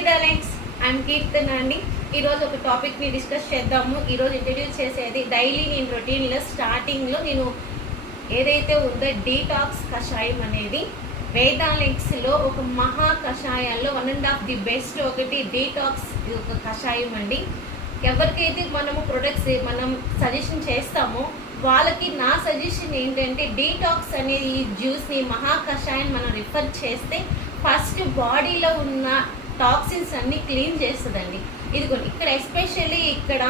వేదాలెక్స్ I'm కీర్తన అండి. ఈరోజు ఒక టాపిక్ని డిస్కస్ చేద్దాము. ఈరోజు ఇంట్రడ్యూస్ చేసేది డైలీ నేను రొటీన్లో స్టార్టింగ్లో నేను ఏదైతే ఉందో డీటాక్స్ కషాయం అనేది వేదాలెక్స్లో ఒక మహా కషాయాల్లో 1.5 ది బెస్ట్ ఒకటి డీటాక్స్ ఒక కషాయం అండి. ఎవరికైతే మనము ప్రొడక్ట్స్ మనం సజెషన్ చేస్తామో వాళ్ళకి నా సజెషన్ ఏంటంటే డీటాక్స్ అనే ఈ జ్యూస్ని మహా కషాయం మనం రిఫర్ చేస్తే ఫస్ట్ బాడీలో ఉన్న టాక్సిన్స్ అన్ని క్లీన్ చేస్తుందండి. ఇదిగోండి ఇక్కడ ఎస్పెషల్లీ ఇక్కడ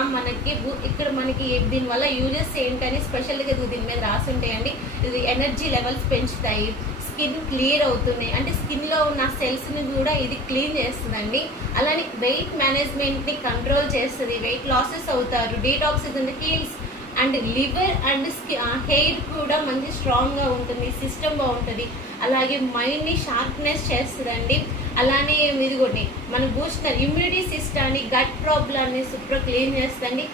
మనకి దీనివల్ల యూజెస్ ఏంటని స్పెషల్గా దీని మీద రాసి ఉంటాయండి. ఇది ఎనర్జీ లెవెల్స్ పెంచుతాయి, స్కిన్ క్లియర్ అవుతుంది, అంటే స్కిన్లో ఉన్న సెల్స్ని కూడా ఇది క్లీన్ చేస్తుందండి. అలానే వెయిట్ మేనేజ్మెంట్ని కంట్రోల్ చేస్తుంది, వెయిట్ లాసెస్ అవుతారు. Detox in the heels and liver and hair కూడా మంచి స్ట్రాంగ్గా ఉంటుంది, సిస్టమ్ బాగుంటుంది. అలాగే మైండ్ని షార్ప్నెస్ చేస్తుందండి. అలానే ఇదిగోండి మన బూస్ట్ ఇమ్యూనిటీ సిస్టాన్ని, గట్ ప్రాబ్లమ్ని సూపర్ క్లీన్ చేస్తుంది.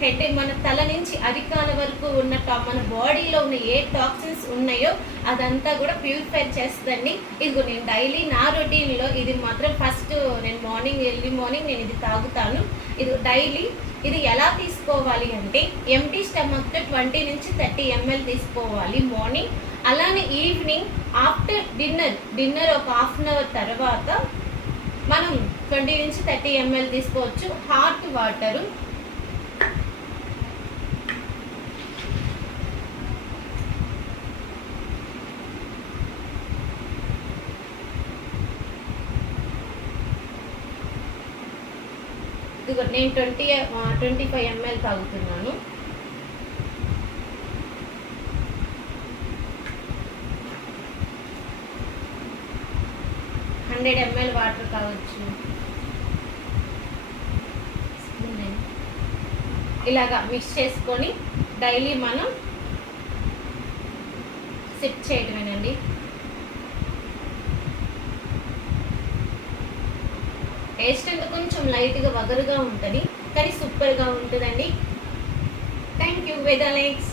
హెడ్ మన తల నుంచి అరికాల వరకు ఉన్న మన బాడీలో ఉన్న ఏ టాక్సిన్స్ ఉన్నాయో అదంతా కూడా ప్యూరిఫై చేస్తుందండి. ఇదిగో నేను డైలీ నా రొటీన్లో ఇది మాత్రం ఫస్ట్ నేను ఎర్లీ మార్నింగ్ నేను ఇది తాగుతాను. ఇది డైలీ ఇది ఎలా తీసుకోవాలి అంటే ఎంటీ స్టమక్తో 20 నుంచి 30 ml తీసుకోవాలి మార్నింగ్. అలానే ఈవినింగ్ ఆఫ్టర్ డిన్నర్ ఒక హాఫ్ అన్ అవర్ తర్వాత మనం 20 నుంచి 30 ml తీసుకోవచ్చు. హాట్ వాటరు, నేను 25 ml తాగుతున్నాను. $100 ml వాటర్ కావచ్చు. ఇలాగా మిక్స్ చేసుకొని డైలీ మనం సిప్ చేయడమేనండి. టేస్ట్ అంటే కొంచెం లైట్గా వగరుగా ఉంటుంది, కానీ సూపర్గా ఉంటుందండి. Thank you వేదాలెక్స్.